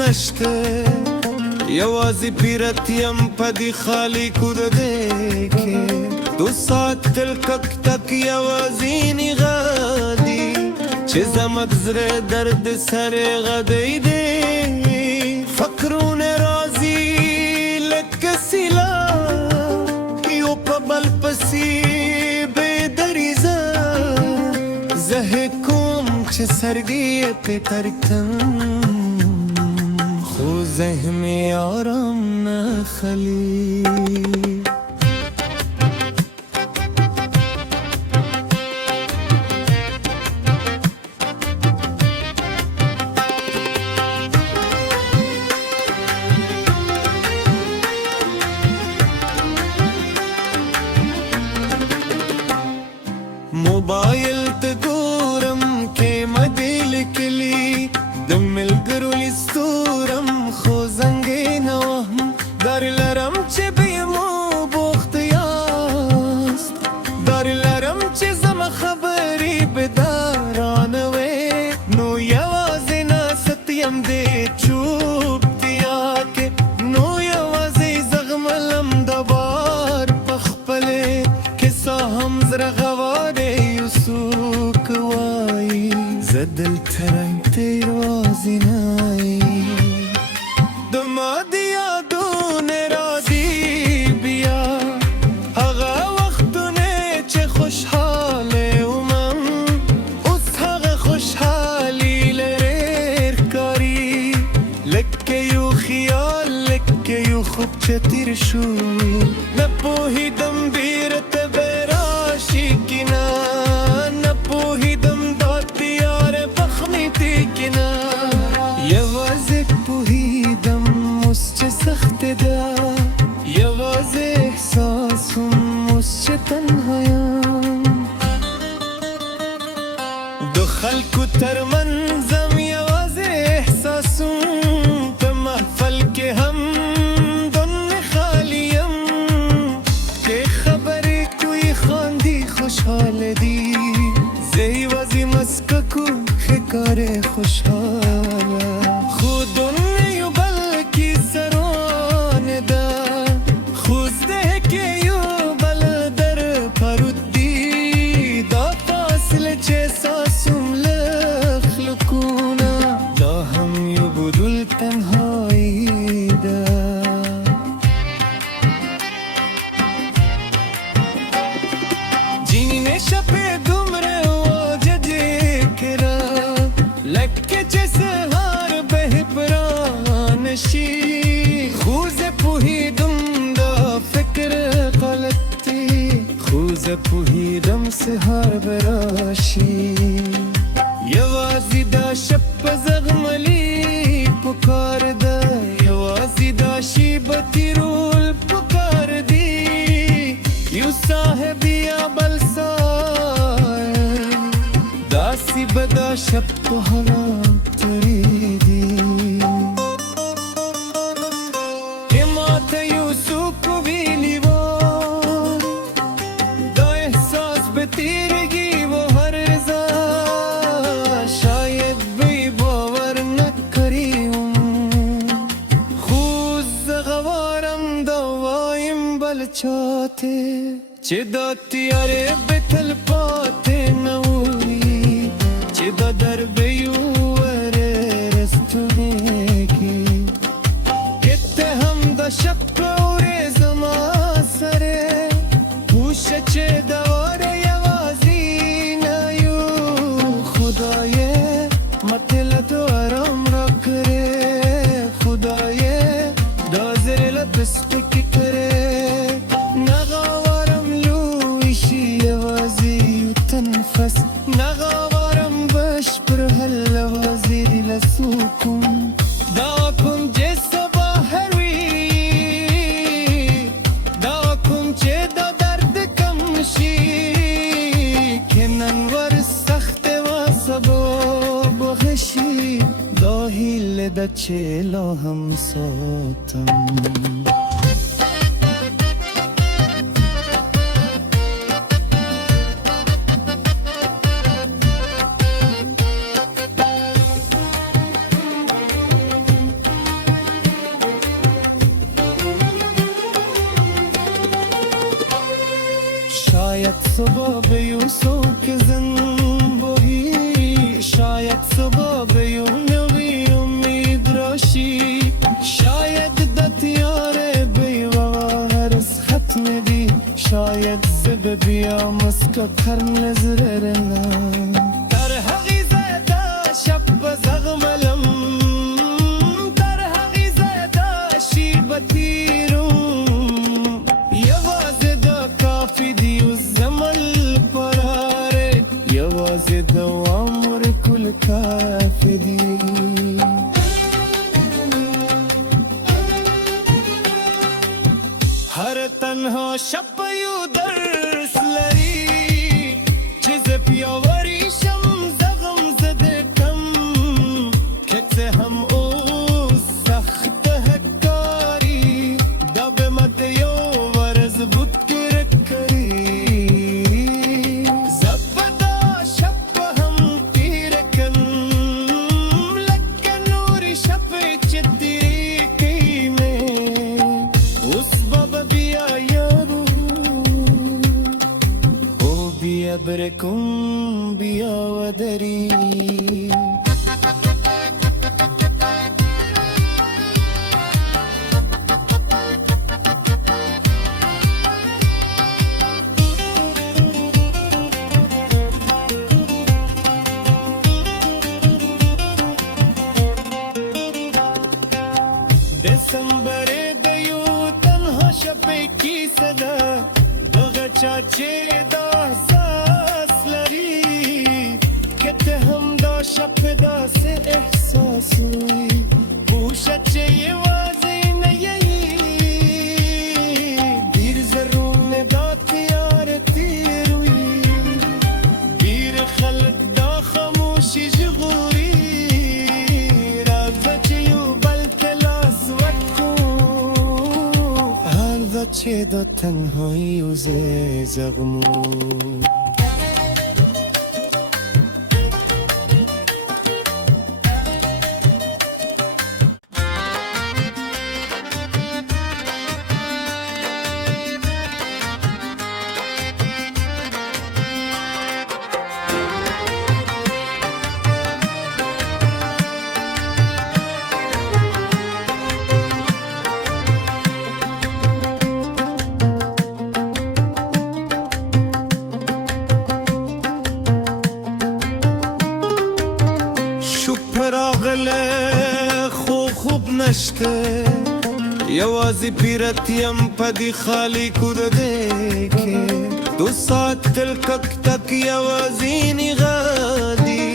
نشته یوازې پیرت یم په دې خالي کوردې کې 2 ساعت تلکک تک یوازینی غادي چې زمک زړه درد سره غدی دی فکرونه راځي لکه سیلا یو په بل پسې بې دریزه زه کوم چې سرګي په ترکم خو ذهن آرام نخلی موبایل ته ګورم کې مدل کلی د ملګرو لستورم خو زنګې نه وهم در لرم چې به مو بوخت یاست در لرم چې زما خبرې بدارانه وې نو یوازې ناست یم دې چوپتیا کې نو یوازې زغملم د بار په خپلې کیسه هم زړه زدل ترنگ تیر وازینای دما دیا دون رازی بیا هغه وختونه چې خوشحاله ومم اوس هغه خوشحالی لریر کاری لکه یو خیال لکه یو خوب چې تیر شو نه پوهیدم بیرته براشي کینا نه پوهیدم یوازې پوهیدم اوس چې سخت ده یوازې احساس هم اوس چې تنها یم د خلکو ترمنځم یوازې احساسوم په محفل کې هم دنیا خالی یم چې خبرې کوي خاندي خوشحاله دي زه یوازې مسکه کوم کاره خوشحاله خودونه یو بلکی سرانه ده خوزده که یو بل در پرود دی دا فاصله چه ساسوم لخلکونه دا هم یو بدول تنهایی ده جینی نشپه دومره واجه کرا لکه چې سهار به پرانشي خو زه پوهیدم دا فکر غلطي خو زه پوهیدم سهار به راشي یوازې دا شب په زغملي پکار ده یوازې دا شي به تیرول پکار دي یو صاحب یا بل داسې به دا شب په حالات تېرېږي چې ماته یو څوک ویلي و دا احساس به تېرېږي و هر ځا شاید به یې باور نه کړی وم خو زه غواړم دا وایم بل چاته چې دا تیارې به تل پاتې نه وي چې دا دربه یو ورستونه کی کته هم دا شب پورې زما سره پوښه چې دا وره یوازې نه یو خدایه مته له تو آرام راکړې خدایه دا زړه له بسټکی کړې نغاورم لوی شي یوازې یو تنفس نغاورم پر هل وزیری لسوکم دا کوم چې سبا هروي دا کوم چې دا درد کم شي کنن ور سخت و سبا بغشي دا هیله د چلا هم ساتم صبح به یوسو که زن بوهی شاید صبح به یونوی امید راشی شاید دتیاره بیوه هرس ختم دی شاید زب بیا مسکا کر نزررنا در حقیقت شب زغملم در حقیقت شیب تیرم یواز دا کافی دیو زمل پراره یواز دا عمر کل کافی دی هر تنها شب یو درس لري چیز پیاوری شم زغم زده کم کته هم او سخت هکاری دا به مت یو ورز بود کرکری زبدا شب هم تیر کن لکه نوری شب چتیری کیمه اس بابا بیا یارو او بیا برکم بیا و دری دسمبر دیو تنها شپی کی صدا دغه چاچه دا احساس لري کته هم دا شپ دا سه احساس وي پوشه چې یوازې نه یې ډېر زرونه دا تیار تیر وي ډېر خلک دا خاموشي ژغوري راځه چې یو بل ته لاس ورکړو حال دا چې دا تنهایي وزې زغمو راغله خو خوب نشته یوازې پیرت یم پدی خالی کورده کې 2 ساعت تلکک تک یوازینی غادی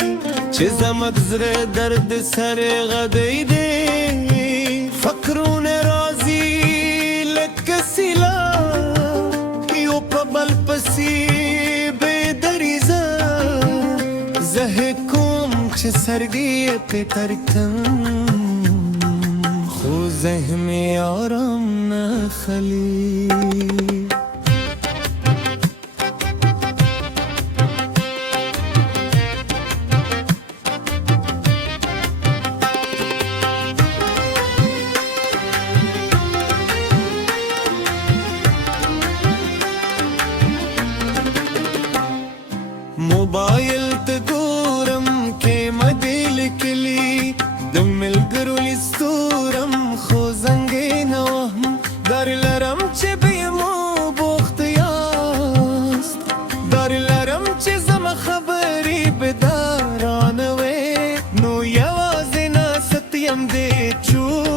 چې زمک زره درد سر غدی دی فکرون رازی لکه سیلا یو په بل پسی بدریزه زه چه سردی پی ترکم خو ذهن آرام نخلی موبایل ته ګورم کې مدل کلی د ملګرو لستورم خو زنګ نه وهم در لرم چې به مو بوخت یاست در لرم چې زما خبرې بدارانه وې نو یوازې ناست یم دې چوپ